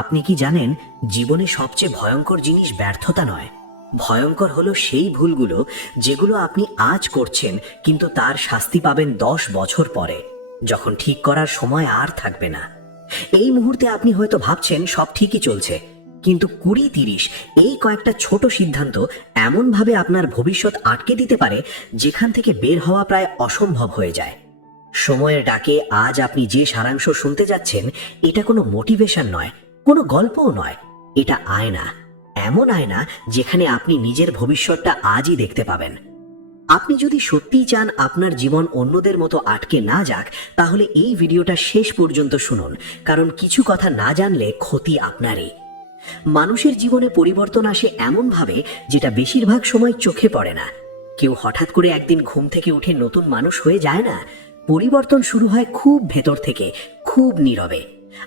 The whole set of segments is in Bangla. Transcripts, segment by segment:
আপনি কি জানেন, জীবনে সবচেয়ে ভয়ঙ্কর জিনিস ব্যর্থতা নয়, ভয়ঙ্কর হলো সেই ভুলগুলো যেগুলো আপনি আজ করছেন, কিন্তু তার শাস্তি পাবেন 10 বছর পরে, যখন ঠিক করার সময় আর থাকবে না। এই মুহূর্তে আপনি হয়তো ভাবছেন সব ঠিকই চলছে, কিন্তু 20-30 এই কয়েকটা ছোট সিদ্ধান্ত এমনভাবে আপনার ভবিষ্যৎ আটকে দিতে পারে যেখান থেকে বের হওয়া প্রায় অসম্ভব হয়ে যায়। সময়ের ডাকে আজ আপনি যে সারাংশ শুনতে যাচ্ছেন, এটা কোনো মোটিভেশন নয়, কোনো গল্পও নয়, এটা আয়না। এমন আয়না যেখানে আপনি নিজের ভবিষ্যৎটা আজই দেখতে পাবেন। আপনি যদি সত্যিই চান আপনার জীবন অন্যদের মতো আটকে না যাক, তাহলে এই ভিডিওটা শেষ পর্যন্ত শুনুন, কারণ কিছু কথা না জানলে ক্ষতি আপনারই। মানুষের জীবনে পরিবর্তন আসে এমনভাবে যেটা বেশিরভাগ সময় চোখে পড়ে না। কেউ হঠাৎ করে একদিন ঘুম থেকে উঠে নতুন মানুষ হয়ে যায় না। পরিবর্তন শুরু হয় খুব ভেতর থেকে, খুব নীরবে।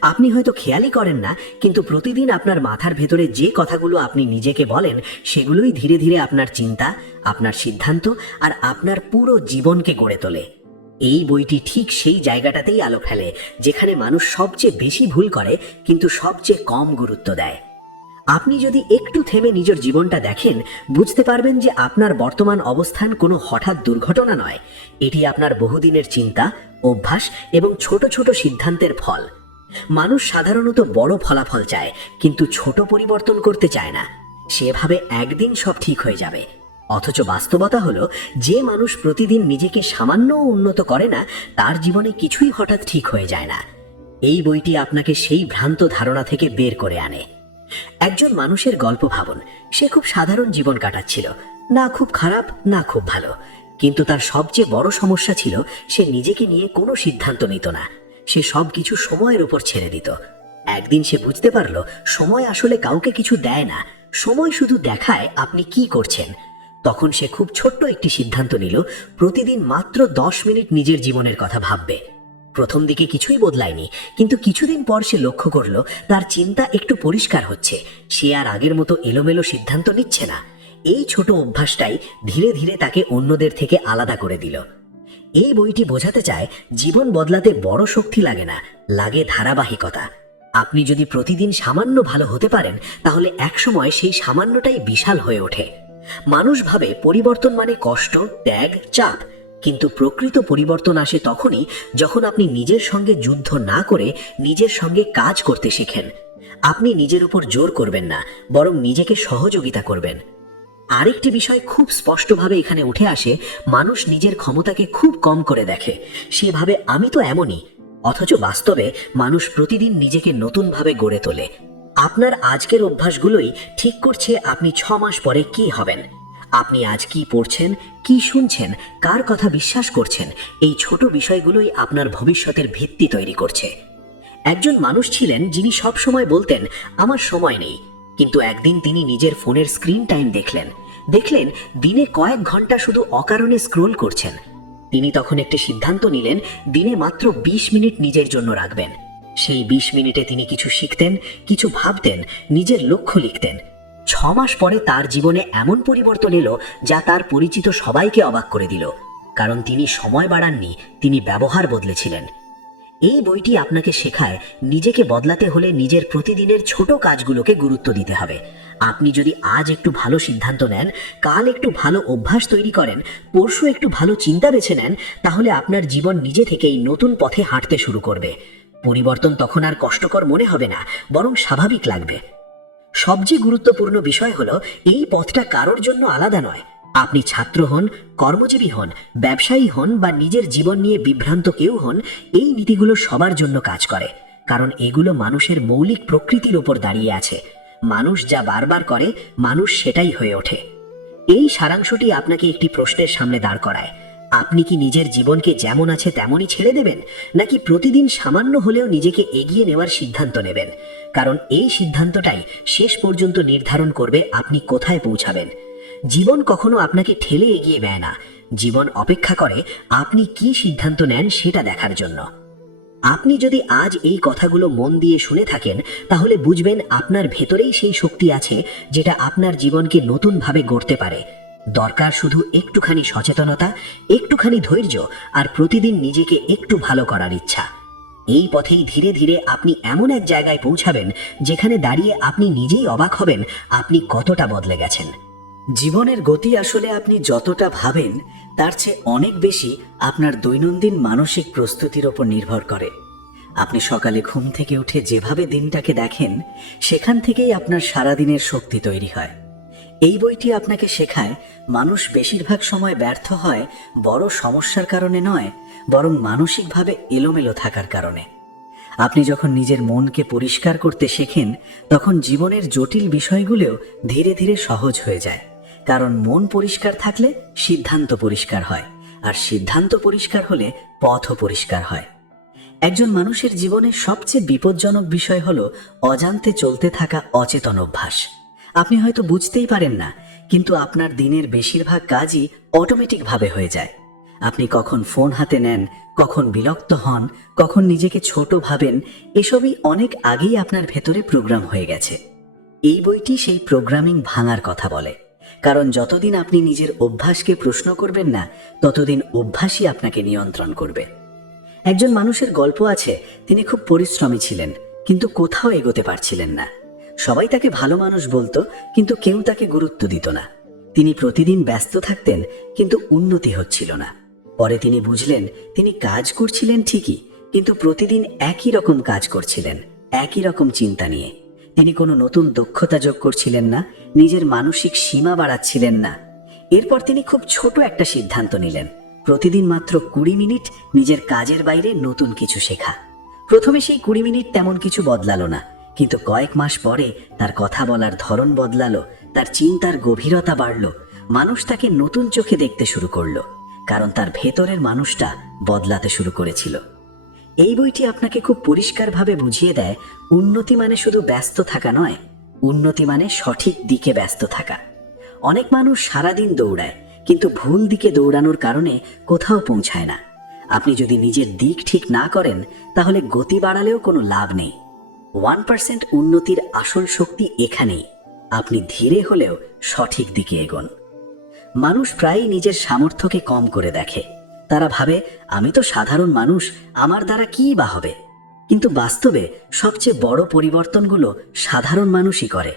আপনি হয়তো খেয়ালই করেন না, কিন্তু প্রতিদিন আপনার মাথার ভেতরে যে কথাগুলো আপনি নিজেকে বলেন, সেগুলোই ধীরে ধীরে আপনার চিন্তা, আপনার সিদ্ধান্ত আর আপনার পুরো জীবনকে গড়ে তোলে। এই বইটি ঠিক সেই জায়গাটাতেই আলো ফেলে যেখানে মানুষ সবচেয়ে বেশি ভুল করে কিন্তু সবচেয়ে কম গুরুত্ব দেয়। আপনি যদি একটু থেমে নিজের জীবনটা দেখেন, বুঝতে পারবেন যে আপনার বর্তমান অবস্থান কোনো হঠাৎ দুর্ঘটনা নয়। এটি আপনার বহুদিনের চিন্তা, অভ্যাস এবং ছোট ছোট সিদ্ধান্তের ফল। মানুষ সাধারণত বড় ফলাফল চায়, কিন্তু ছোট পরিবর্তন করতে চায় না। সেভাবে একদিন সব ঠিক হয়ে যাবে। অথচ বাস্তবতা হলো, যে মানুষ প্রতিদিন নিজেকে সামান্য উন্নত করে না, তার জীবনে কিছুই হঠাৎ ঠিক হয়ে যায় না। এই বইটি আপনাকে সেই ভ্রান্ত ধারণা থেকে বের করে আনে। একজন মানুষের গল্প ভাবুন। সে খুব সাধারণ জীবন কাটাচ্ছিল, না খুব খারাপ না খুব ভালো, কিন্তু তার সবচেয়ে বড় সমস্যা ছিল সে নিজেকে নিয়ে কোনো সিদ্ধান্ত নিত না। সে সবকিছু সময়ের উপর ছেড়ে দিত। একদিন সে বুঝতে পারল, সময় আসলে কাউকে কিছু দেয় না, সময় শুধু দেখায় আপনি কি করছেন। তখন সে খুব ছোট্ট একটি সিদ্ধান্ত নিল, প্রতিদিন মাত্র 10 মিনিট নিজের জীবনের কথা ভাববে। প্রথম দিকে কিছুই বদলায়নি, কিন্তু কিছুদিন পর সে লক্ষ্য করল তার চিন্তা একটু পরিষ্কার হচ্ছে। সে আর আগের মতো এলোমেলো সিদ্ধান্ত নিচ্ছে না। এই ছোট অভ্যাসটাই ধীরে ধীরে তাকে অন্যদের থেকে আলাদা করে দিল। এই বইটি বোঝাতে চায়, জীবন বদলাতে বড় শক্তি লাগে না, লাগে ধারাবাহিকতা। আপনি যদি প্রতিদিন সামান্য ভালো হতে পারেন, তাহলে একসময় সেই সামান্যটাই বিশাল হয়ে ওঠে। মানুষ ভাবে পরিবর্তন মানে কষ্ট, ত্যাগ, চাপ, কিন্তু প্রকৃত পরিবর্তন আসে তখনই যখন আপনি নিজের সঙ্গে যুদ্ধ না করে নিজের সঙ্গে কাজ করতে শেখেন। আপনি নিজের উপর জোর করবেন না, বরং নিজেকে সহযোগিতা করবেন। আরেকটি বিষয় খুব স্পষ্টভাবে এখানে উঠে আসে, মানুষ নিজের ক্ষমতাকে খুব কম করে দেখে। সে ভাবে আমি তো এমনই, অথচ বাস্তবে মানুষ প্রতিদিন নিজেকে নতুনভাবে গড়ে তোলে। আপনার আজকের অভ্যাসগুলোই ঠিক করছে আপনি 6 মাস পরে কি হবেন। আপনি আজ কি পড়ছেন, কি শুনছেন, কার কথা বিশ্বাস করছেন, এই ছোট বিষয়গুলোই আপনার ভবিষ্যতের ভিত্তি তৈরি করছে। একজন মানুষ ছিলেন যিনি সব সময় বলতেন আমার সময় নেই, কিন্তু একদিন তিনি নিজের ফোনের স্ক্রিন টাইম দেখলেন দিনে কয়েক ঘন্টা শুধু অকারণে স্ক্রোল করছেন। তিনি তখন একটি সিদ্ধান্ত নিলেন, দিনে মাত্র 20 মিনিট নিজের জন্য রাখবেন। সেই 20 মিনিটে তিনি কিছু শিখতেন, কিছু ভাবতেন, নিজের লক্ষ্য লিখতেন। 6 মাস পরে তার জীবনে এমন পরিবর্তন এলো যা তার পরিচিত সবাইকে অবাক করে দিল। কারণ তিনি সময় বাড়াননি, তিনি ব্যবহার বদলেছিলেন। এই বইটি আপনাকে শেখায়, নিজেকে বদলাতে হলে নিজের প্রতিদিনের ছোট কাজগুলোকে গুরুত্ব দিতে হবে। আপনি যদি আজ একটু ভালো সিদ্ধান্ত নেন, কাল একটু ভালো অভ্যাস তৈরি করেন, পরশু একটু ভালো চিন্তা বেছে নেন, তাহলে আপনার জীবন নিজে থেকেই নতুন পথে হাঁটতে শুরু করবে। পরিবর্তন তখন আর কষ্টকর মনে হবে না, বরং স্বাভাবিক লাগবে। সবচেয়ে গুরুত্বপূর্ণ বিষয় হলো, এই পথটা কারোর জন্য আলাদা নয়। আপনি ছাত্র হন, কর্মজীবী হন, ব্যবসায়ী হন বা নিজের জীবন নিয়ে বিভ্রান্ত কেউ হন, এই নীতিগুলো সবার জন্য কাজ করে। কারণ এগুলো মানুষের মৌলিক প্রকৃতির উপর দাঁড়িয়ে আছে। মানুষ যা বারবার করে, মানুষ সেটাই হয়ে ওঠে। এই সারাংশটি আপনাকে একটি প্রশ্নের সামনে দাঁড় করায়। আপনি কি নিজের জীবনকে যেমন আছে তেমনই ছেড়ে দেবেন, নাকি প্রতিদিন সামান্য হলেও নিজেকে এগিয়ে নেওয়ার সিদ্ধান্ত নেবেন? কারণ এই সিদ্ধান্তটাই শেষ পর্যন্ত নির্ধারণ করবে আপনি কোথায় পৌঁছাবেন। জীবন কখনো আপনাকে ঠেলে এগিয়ে দেয় না, জীবন অপেক্ষা করে আপনি কি সিদ্ধান্ত নেন সেটা দেখার জন্য। আপনি যদি আজ এই কথাগুলো মন দিয়ে শুনে থাকেন, তাহলে বুঝবেন আপনার ভেতরেই সেই শক্তি আছে যেটা আপনার জীবনকে নতুনভাবে গড়তে পারে। দরকার শুধু একটুখানি সচেতনতা, একটুখানি ধৈর্য আর প্রতিদিন নিজেকে একটু ভালো করার ইচ্ছা। এই পথেই ধীরে ধীরে আপনি এমন এক জায়গায় পৌঁছাবেন যেখানে দাঁড়িয়ে আপনি নিজেই অবাক হবেন আপনি কতটা বদলে গেছেন। জীবনের গতি আসলে আপনি যতটা ভাবেন তার চেয়ে অনেক বেশি আপনার দৈনন্দিন মানসিক প্রস্তুতির ওপর নির্ভর করে। আপনি সকালে ঘুম থেকে উঠে যেভাবে দিনটাকে দেখেন সেখান থেকেই আপনার সারাদিনের শক্তি তৈরি হয়। এই বইটি আপনাকে শেখায় মানুষ বেশিরভাগ সময় ব্যর্থ হয় বড় সমস্যার কারণে নয়, বরং মানসিকভাবে এলোমেলো থাকার কারণে। আপনি যখন নিজের মনকে পরিষ্কার করতে শেখেন তখন জীবনের জটিল বিষয়গুলোও ধীরে ধীরে সহজ হয়ে যায়, কারণ মন পরিষ্কার থাকলে সিদ্ধান্ত পরিষ্কার হয়, আর সিদ্ধান্ত পরিষ্কার হলে পথও পরিষ্কার হয়। একজন মানুষের জীবনে সবচেয়ে বিপজ্জনক বিষয় হলো অজান্তে চলতে থাকা অচেতন অভ্যাস। আপনি হয়তো বুঝতেই পারেন না, কিন্তু আপনার দিনের বেশিরভাগ কাজই অটোমেটিকভাবে হয়ে যায়। আপনি কখন ফোন হাতে নেন, কখন বিরক্ত হন, কখন নিজেকে ছোট ভাবেন, এসবই অনেক আগেই আপনার ভেতরে প্রোগ্রাম হয়ে গেছে। এই বইটি সেই প্রোগ্রামিং ভাঙার কথা বলে, কারণ যতদিন আপনি নিজের অভ্যাসকে প্রশ্ন করবেন না ততদিন অভ্যাসই আপনাকে নিয়ন্ত্রণ করবে। একজন মানুষের গল্প আছে, তিনি খুব পরিশ্রমী ছিলেন কিন্তু কোথাও এগোতে পারছিলেন না। সবাই তাকে ভালো মানুষ বলতো কিন্তু কেউ তাকে গুরুত্ব দিত না। তিনি প্রতিদিন ব্যস্ত থাকতেন কিন্তু উন্নতি হচ্ছিল না। পরে তিনি বুঝলেন তিনি কাজ করছিলেন ঠিকই, কিন্তু প্রতিদিন একই রকম কাজ করছিলেন, একই রকম চিন্তা নিয়ে। তিনি কোনো নতুন দক্ষতা যোগ করছিলেন না, নিজের মানসিক সীমা বাড়াচ্ছিলেন না। এরপর তিনি খুব ছোট একটা সিদ্ধান্ত নিলেন, প্রতিদিন মাত্র 20 মিনিট নিজের কাজের বাইরে নতুন কিছু শেখা। প্রথমে সেই 20 মিনিট তেমন কিছু বদলালো না, কিন্তু কয়েক মাস পরে তার কথা বলার ধরন বদলালো, তার চিন্তার গভীরতা বাড়লো, মানুষ তাকে নতুন চোখে দেখতে শুরু করলো, কারণ তার ভেতরের মানুষটা বদলাতে শুরু করেছিল। এই বইটি আপনাকে খুব পরিষ্কারভাবে বুঝিয়ে দেয় উন্নতি মানে শুধু ব্যস্ত থাকা নয়, উন্নতি মানে সঠিক দিকে ব্যস্ত থাকা। অনেক মানুষ সারাদিন দৌড়ায় কিন্তু ভুল দিকে দৌড়ানোর কারণে কোথাও পৌঁছায় না। আপনি যদি নিজের দিক ঠিক না করেন তাহলে গতি বাড়ালেও কোনো লাভ নেই। 1% উন্নতির আসল শক্তি এখানেই, আপনি ধীরে হলেও সঠিক দিকে এগোন। মানুষ প্রায়ই নিজের সামর্থ্যকে কম করে দেখে। তারা ভাবে আমি তো সাধারণ মানুষ, আমার দ্বারা কী বা হবে। কিন্তু বাস্তবে সবচেয়ে বড় পরিবর্তনগুলো সাধারণ মানুষই করে।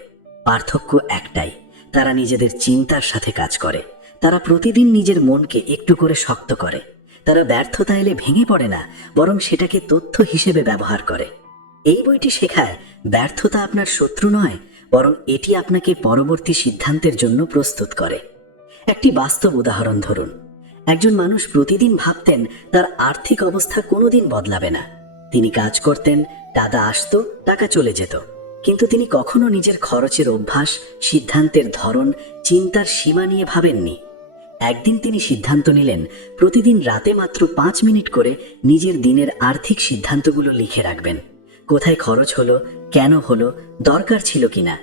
পার্থক্য একটাই, তারা নিজেদের চিন্তার সাথে কাজ করে। তারা প্রতিদিন নিজের মনকে একটু করে শক্ত করে। তারা ব্যর্থতা এলে ভেঙে পড়ে না, বরং সেটাকে তথ্য হিসেবে ব্যবহার করে। এই বইটি শেখায় ব্যর্থতা আপনার শত্রু নয়, বরং এটি আপনাকে পরবর্তী সিদ্ধান্তের জন্য প্রস্তুত করে। একটি বাস্তব উদাহরণ ধরুন। একজন মানুষ প্রতিদিন ভাবতেন তার আর্থিক অবস্থা কোনোদিন বদলাবে না। তিনি কাজ করতেন, টাকা আসতো, টাকা চলে যেত, কিন্তু তিনি কখনো নিজের খরচের অভ্যাস, সিদ্ধান্তের ধরন, চিন্তার সীমা নিয়ে ভাবেননি। একদিন তিনি সিদ্ধান্ত নিলেন প্রতিদিন রাতে মাত্র 5 মিনিট করে নিজের দিনের আর্থিক সিদ্ধান্তগুলো লিখে রাখবেন। কোথায় খরচ হলো, কেন হলো, দরকার ছিল কিনা।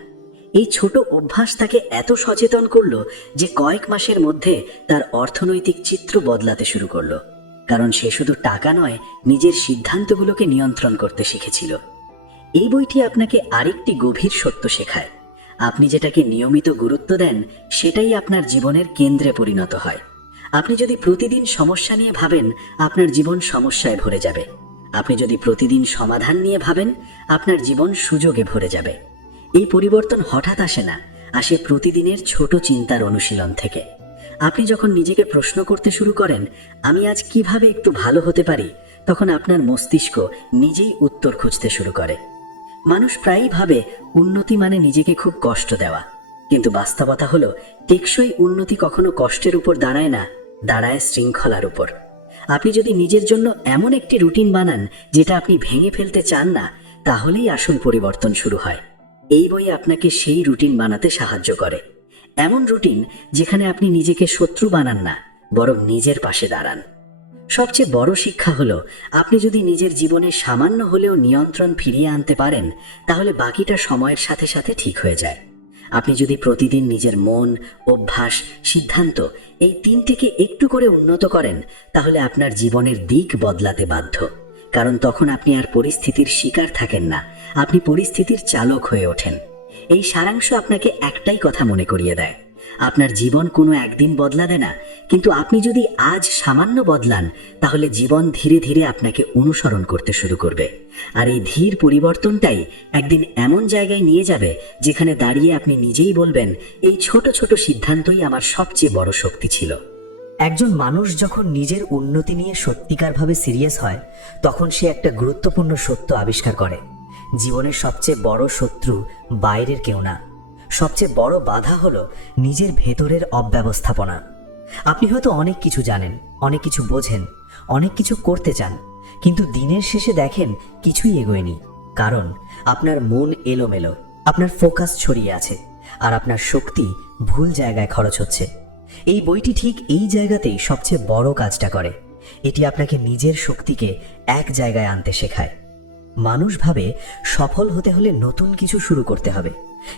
এই ছোট অভ্যাস তাকে এত সচেতন করলো যে কয়েক মাসের মধ্যে তার অর্থনৈতিক চিত্র বদলাতে শুরু করলো, কারণ সে শুধু টাকা নয়, নিজের সিদ্ধান্তগুলোকে নিয়ন্ত্রণ করতে শিখেছিল। এই বইটি আপনাকে আরেকটি গভীর সত্য শেখায়, আপনি যেটাকে নিয়মিত গুরুত্ব দেন সেটাই আপনার জীবনের কেন্দ্রে পরিণত হয়। আপনি যদি প্রতিদিন সমস্যা নিয়ে ভাবেন আপনার জীবন সমস্যায় ভরে যাবে। আপনি যদি প্রতিদিন সমাধান নিয়ে ভাবেন আপনার জীবন সুযোগে ভরে যাবে। এই পরিবর্তন হঠাৎ আসে না, আসে প্রতিদিনের ছোট চিন্তার অনুশীলন থেকে। আপনি যখন নিজেকে প্রশ্ন করতে শুরু করেন আমি আজ কিভাবে একটু ভালো হতে পারি, তখন আপনার মস্তিষ্ক নিজেই উত্তর খুঁজতে শুরু করে। মানুষ প্রায়ই ভাবে উন্নতি মানে নিজেকে খুব কষ্ট দেওয়া, কিন্তু বাস্তবতা হলো টেকসই উন্নতি কখনো কষ্টের উপর দাঁড়ায় না, দাঁড়ায় শৃঙ্খলার উপর। আপনি যদি নিজের জন্য এমন একটি রুটিন বানান যেটা আপনি ভেঙে ফেলতে চান না, তাহলেই আসল পরিবর্তন শুরু হয়। এই বই আপনাকে সেই রুটিন বানাতে সাহায্য করে, এমন রুটিন যেখানে আপনি নিজেকে শত্রু বানান না, বরং নিজের পাশে দাঁড়ান। সবচেয়ে বড় শিক্ষা হলো আপনি যদি নিজের জীবনে সামান্য হলেও নিয়ন্ত্রণ ফিরিয়ে আনতে পারেন তাহলে বাকিটা সময়ের সাথে সাথে ঠিক হয়ে যায়। আপনি যদি প্রতিদিন নিজের মন, অভ্যাস, সিদ্ধান্ত এই তিনটিকে একটু করে উন্নত করেন তাহলে আপনার জীবনের দিক বদলাতে বাধ্য, কারণ তখন আপনি আর পরিস্থিতির শিকার থাকেন না, আপনি পরিস্থিতির চালক হয়ে ওঠেন। এই সারাংশ আপনাকে একটাই কথা মনে করিয়ে দেয়, আপনার জীবন কোনো একদিন বদলাবে না, কিন্তু আপনি যদি আজ সামান্য বদলান তাহলে জীবন ধীরে ধীরে আপনাকে অনুসরণ করতে শুরু করবে। আর এই ধীর পরিবর্তনটাই একদিন এমন জায়গায় নিয়ে যাবে যেখানে দাঁড়িয়ে আপনি নিজেই বলবেন, এই ছোট ছোট সিদ্ধান্তই আমার সবচেয়ে বড় শক্তি ছিল। একজন মানুষ যখন নিজের উন্নতি নিয়ে সত্যিকারভাবে সিরিয়াস হয়, তখন সে একটা গুরুত্বপূর্ণ সত্য আবিষ্কার করে। জীবনের সবচেয়ে বড় শত্রু বাইরের কেউ না, সবচেয়ে বড় বাধা হলো নিজের ভেতরের অব্যবস্থাপনা। আপনি হয়তো অনেক কিছু জানেন, অনেক কিছু বোঝেন, অনেক কিছু করতে চান, কিন্তু দিনের শেষে দেখেন কিছুই এগোয়নি। কারণ আপনার মন এলোমেলো, আপনার ফোকাস ছড়িয়ে আছে, আর আপনার শক্তি ভুল জায়গায় খরচ হচ্ছে। এই বইটি ঠিক এই জায়গাতেই সবচেয়ে বড় কাজটা করে। এটি আপনাকে নিজের শক্তিকে এক জায়গায় আনতে শেখায়। মানুষ ভাবে সফল হতে হলে নতুন কিছু শুরু করতে হবে,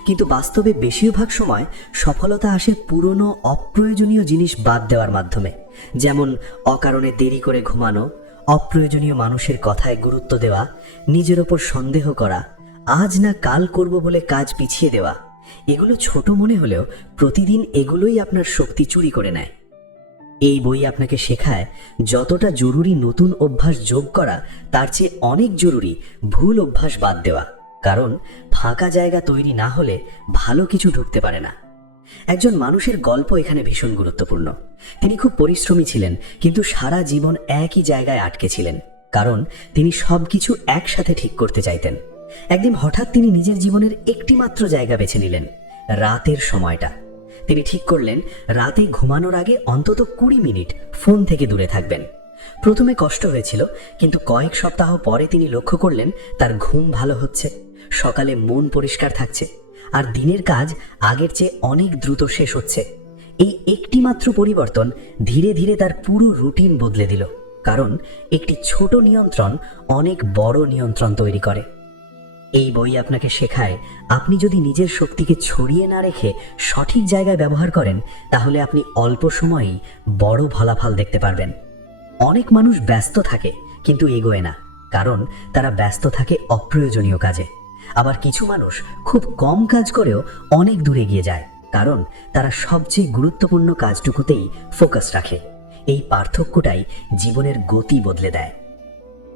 কিন্তু বাস্তবে বেশিরভাগ সময় সফলতা আসে পুরনো অপ্রয়োজনীয় জিনিস বাদ দেওয়ার মাধ্যমে। যেমন অকারণে দেরি করে ঘুমানো, অপ্রয়োজনীয় মানুষের কথায় গুরুত্ব দেওয়া, নিজের ওপর সন্দেহ করা, আজ না কাল করব বলে কাজ পিছিয়ে দেওয়া। এগুলো ছোট মনে হলেও প্রতিদিন এগুলোই আপনার শক্তি চুরি করে নেয়। এই বই আপনাকে শেখায় যতটা জরুরি নতুন অভ্যাস যোগ করা, তার চেয়ে অনেক জরুরি ভুল অভ্যাস বাদ দেওয়া। কারণ ফাঁকা জায়গা তৈরি না হলে ভালো কিছু ঢুকতে পারে না। একজন মানুষের গল্প এখানে ভীষণ গুরুত্বপূর্ণ। তিনি খুব পরিশ্রমী ছিলেন, কিন্তু সারা জীবন একই জায়গায় আটকে ছিলেন, কারণ তিনি সবকিছু একসাথে ঠিক করতে চাইতেন। একদিন হঠাৎ তিনি নিজের জীবনের একটি মাত্র জায়গা বেছে নিলেন, রাতের সময়টা। তিনি ঠিক করলেন রাতে ঘুমানোর আগে অন্তত 20 মিনিট ফোন থেকে দূরে থাকবেন। প্রথমে কষ্ট হয়েছিল, কিন্তু কয়েক সপ্তাহ পরে তিনি লক্ষ্য করলেন তার ঘুম ভালো হচ্ছে, সকালে মন পরিষ্কার থাকছে, আর দিনের কাজ আগের চেয়ে অনেক দ্রুত শেষ হচ্ছে। এই একটি মাত্র পরিবর্তন ধীরে ধীরে তার পুরো রুটিন বদলে দিল। কারণ একটি ছোট নিয়ন্ত্রণ অনেক বড় নিয়ন্ত্রণ তৈরি করে। এই বই আপনাকে শেখায়, আপনি যদি নিজের শক্তিকে ছড়িয়ে না রেখে সঠিক জায়গায় ব্যবহার করেন, তাহলে আপনি অল্প সময়েই বড় ফলাফল দেখতে পারবেন। অনেক মানুষ ব্যস্ত থাকে কিন্তু এগোয় না, কারণ তারা ব্যস্ত থাকে অপ্রয়োজনীয় কাজে। আবার কিছু মানুষ খুব কম কাজ করেও অনেক দূরে এগিয়ে যায়, কারণ তারা সবচেয়ে গুরুত্বপূর্ণ কাজটুকুতেই ফোকাস রাখে। এই পার্থক্যটাই জীবনের গতি বদলে দেয়।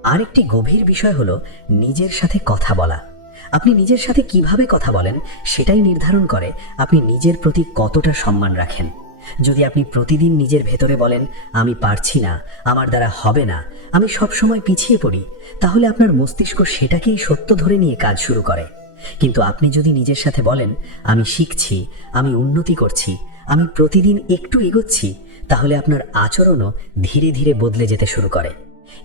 আরেকটি গভীর বিষয় হলো নিজের সাথে কথা বলা। আপনি নিজের সাথে কিভাবে কথা বলেন সেটাই নির্ধারণ করে আপনি নিজের প্রতি কতটা সম্মান রাখেন। যদি আপনি প্রতিদিন নিজের ভেতরে বলেন, আমি পারছি না, আমার দ্বারা হবে না, আমি সবসময় পিছিয়ে পড়ি, তাহলে আপনার মস্তিষ্ক সেটাকেই সত্য ধরে নিয়ে কাজ শুরু করে। কিন্তু আপনি যদি নিজের সাথে বলেন, আমি শিখছি, আমি উন্নতি করছি, আমি প্রতিদিন একটু এগোচ্ছি, তাহলে আপনার আচরণও ধীরে ধীরে বদলে যেতে শুরু করে।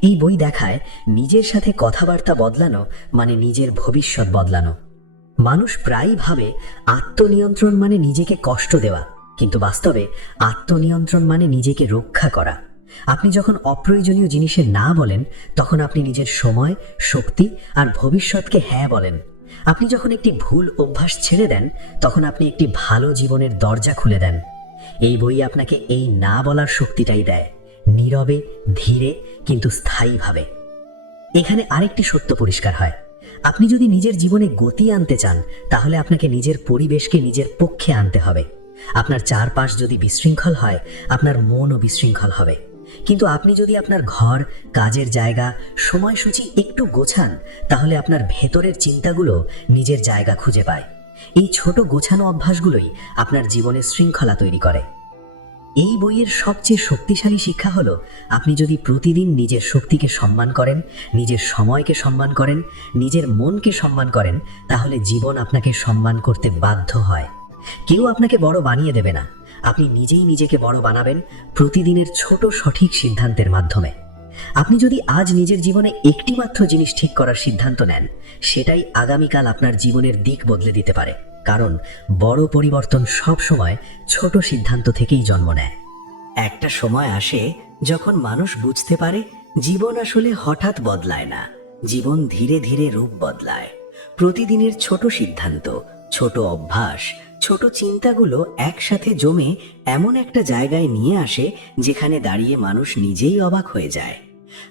এই বই দেখায় নিজের সাথে কথাবার্তা বদলানো মানে নিজের ভবিষ্যৎ বদলানো। মানুষ প্রায়ই ভাবে আত্মনিয়ন্ত্রণ মানে নিজেকে কষ্ট দেওয়া, কিন্তু বাস্তবে আত্মনিয়ন্ত্রণ মানে নিজেকে রক্ষা করা। আপনি যখন অপ্রয়োজনীয় জিনিসে না বলেন, তখন আপনি নিজের সময়, শক্তি আর ভবিষ্যৎকে হ্যাঁ বলেন। আপনি যখন একটি ভুল অভ্যাস ছেড়ে দেন, তখন আপনি একটি ভালো জীবনের দরজা খুলে দেন। এই বই আপনাকে এই না বলার শক্তিটাই দেয়, নীরবে, ধীরে কিন্তু স্থায়ীভাবে। এখানে আরেকটি সত্য পরিষ্কার হয়, আপনি যদি নিজের জীবনে গতি আনতে চান, তাহলে আপনাকে নিজের পরিবেশকে নিজের পক্ষে আনতে হবে। আপনার চারপাশ যদি বিশৃঙ্খল হয়, আপনার মনও বিশৃঙ্খল হবে। কিন্তু আপনি যদি আপনার ঘর, কাজের জায়গা, সময়সূচি একটু গোছান, তাহলে আপনার ভেতরের চিন্তাগুলো নিজের জায়গা খুঁজে পায়। এই ছোট গোছানো অভ্যাসগুলোই আপনার জীবনে শৃঙ্খলা তৈরি করে। এই বইয়ের সবচেয়ে শক্তিশালী শিক্ষা হলো, আপনি যদি প্রতিদিন নিজের শক্তিকে সম্মান করেন, নিজের সময়কে সম্মান করেন, নিজের মনকে সম্মান করেন, তাহলে জীবন আপনাকে সম্মান করতে বাধ্য হয়। কেউ আপনাকে বড় বানিয়ে দেবে না, আপনি নিজেই নিজেকে বড় বানাবেন প্রতিদিনের ছোট সঠিক সিদ্ধান্তের মাধ্যমে। আপনি যদি আজ নিজের জীবনে একটি মাত্র জিনিস ঠিক করার সিদ্ধান্ত নেন, সেটাই আগামীকাল আপনার জীবনের দিক বদলে দিতে পারে। কারণ বড় পরিবর্তন সব সময় ছোট সিদ্ধান্ত থেকেই জন্ম নেয়। একটা সময় আসে যখন মানুষ বুঝতে পারে জীবন আসলে হঠাৎ বদলায় না, জীবন ধীরে ধীরে রূপ বদলায়। প্রতিদিনের ছোট সিদ্ধান্ত, ছোট অভ্যাস, ছোট চিন্তাগুলো একসাথে জমে এমন একটা জায়গায় নিয়ে আসে যেখানে দাঁড়িয়ে মানুষ নিজেই অবাক হয়ে যায়।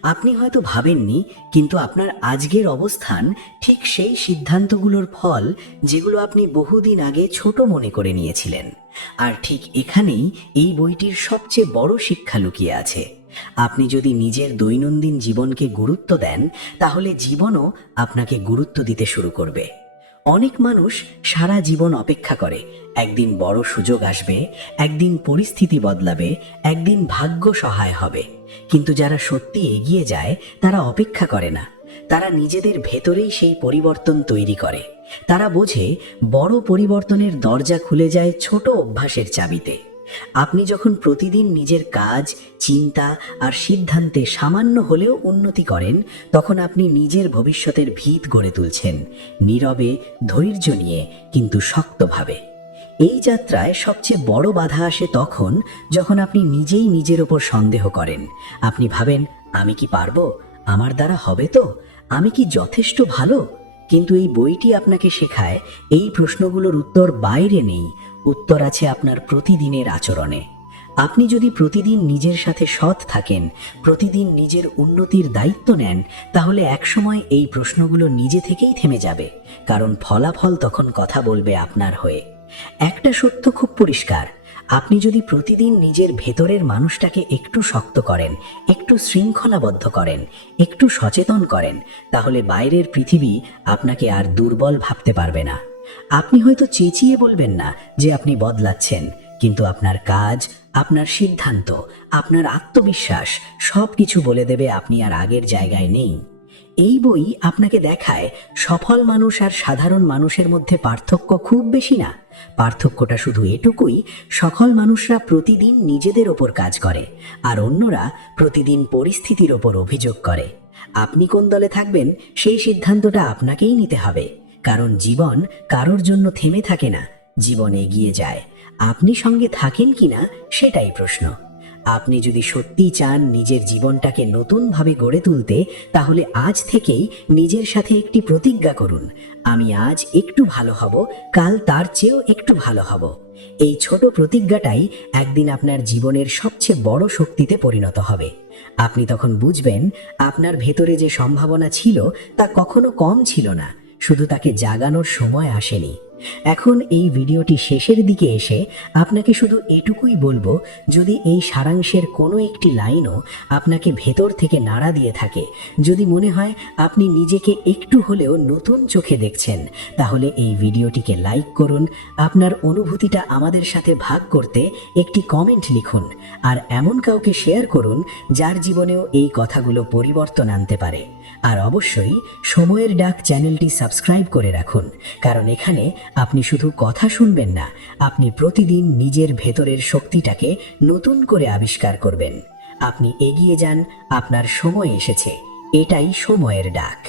আপনি হয়তো ভাবেননি, কিন্তু আপনার আজকের অবস্থান ঠিক সেই সিদ্ধান্তগুলোর ফল যেগুলো আপনি বহুদিন আগে ছোট মনে করে নিয়েছিলেন। আর ঠিক এখানেই এই বইটির সবচেয়ে বড় শিক্ষা লুকিয়ে আছে। আপনি যদি নিজের দৈনন্দিন জীবনকে গুরুত্ব দেন, তাহলে জীবনও আপনাকে গুরুত্ব দিতে শুরু করবে। অনেক মানুষ সারা জীবন অপেক্ষা করে, একদিন বড় সুযোগ আসবে, একদিন পরিস্থিতি বদলাবে, একদিন ভাগ্য সহায় হবে। কিন্তু যারা সত্যি এগিয়ে যায় তারা অপেক্ষা করে না, তারা নিজেদের ভেতরেই সেই পরিবর্তন তৈরি করে। তারা বোঝে বড় পরিবর্তনের দরজা খুলে যায় ছোট অভ্যাসের চাবিতে। আপনি যখন প্রতিদিন নিজের কাজ, চিন্তা আর সিদ্ধান্তে সামান্য হলেও উন্নতি করেন, তখন আপনি নিজের ভবিষ্যতের ভিত গড়ে তুলছেন, নীরবে, ধৈর্য নিয়ে, কিন্তু শক্তভাবে। এই যাত্রায় সবচেয়ে বড় বাধা আসে তখন যখন আপনি নিজেই নিজের ওপর সন্দেহ করেন। আপনি ভাবেন, আমি কি পারবো? আমার দ্বারা হবে তো? আমি কি যথেষ্ট ভালো? কিন্তু এই বইটি আপনাকে শেখায় এই প্রশ্নগুলোর উত্তর বাইরে নেই, উত্তর আছে আপনার প্রতিদিনের আচরণে। আপনি যদি প্রতিদিন নিজের সাথে সৎ থাকেন, প্রতিদিন নিজের উন্নতির দায়িত্ব নেন, তাহলে একসময় এই প্রশ্নগুলো নিজে থেকেই থেমে যাবে, কারণ ফলাফল তখন কথা বলবে আপনার হয়ে। একটা সত্য খুব পরিষ্কার, আপনি যদি প্রতিদিন নিজের ভেতরের মানুষটাকে একটু শক্ত করেন, একটু শৃঙ্খলাবদ্ধ করেন, একটু সচেতন করেন, তাহলে বাইরের পৃথিবী আপনাকে আর দুর্বল ভাবতে পারবে না। আপনি হয়তো চেঁচিয়ে বলবেন না যে আপনি বদলাচ্ছেন, কিন্তু আপনার কাজ, আপনার সিদ্ধান্ত, আপনার আত্মবিশ্বাস সব কিছু বলে দেবে আপনি আর আগের জায়গায় নেই। এই বই আপনাকে দেখায় সফল মানুষ আর সাধারণ মানুষের মধ্যে পার্থক্য খুব বেশি না। পার্থক্যটা শুধু এটুকুই, সফল মানুষরা প্রতিদিন নিজেদের ওপর কাজ করে, আর অন্যরা প্রতিদিন পরিস্থিতির ওপর অভিযোগ করে। আপনি কোন দলে থাকবেন সেই সিদ্ধান্তটা আপনাকেই নিতে হবে, কারণ জীবন কারোর জন্য থেমে থাকে না, জীবন এগিয়ে যায়। আপনি সঙ্গে থাকেন কিনা সেটাই প্রশ্ন। আপনি যদি সত্যিই চান নিজের জীবনটাকে নতুনভাবে গড়ে তুলতে, তাহলে আজ থেকেই নিজের সাথে একটি প্রতিজ্ঞা করুন, আমি আজ একটু ভালো হব, কাল তার চেয়েও একটু ভালো হব। এই ছোট প্রতিজ্ঞাটাই একদিন আপনার জীবনের সবচেয়ে বড় শক্তিতে পরিণত হবে। আপনি তখন বুঝবেন আপনার ভেতরে যে সম্ভাবনা ছিল তা কখনো কম ছিল না, শুধু তাকে জাগানোর সময় আসেনি। এখন এই ভিডিওটি শেষের দিকে এসে আপনাকে শুধু এটুকুই বলবো, যদি এই সারাংশের কোনো একটি লাইনও আপনাকে ভেতর থেকে নাড়া দিয়ে থাকে, যদি মনে হয় আপনি নিজেকে একটু হলেও নতুন চোখে দেখছেন, তাহলে এই ভিডিওটিকে লাইক করুন, আপনার অনুভূতিটা আমাদের সাথে ভাগ করতে একটি কমেন্ট লিখুন, আর এমন কাউকে শেয়ার করুন যার জীবনেও এই কথাগুলো পরিবর্তন আনতে পারে। আর অবশ্যই সময়ের ডাক চ্যানেলটি সাবস্ক্রাইব করে রাখুন, কারণ এখানে আপনি শুধু কথা শুনবেন না, আপনি প্রতিদিন নিজের ভেতরের শক্তিটাকে নতুন করে আবিষ্কার করবেন। আপনি এগিয়ে যান, আপনার সময় এসেছে, এটাই সময়ের ডাক।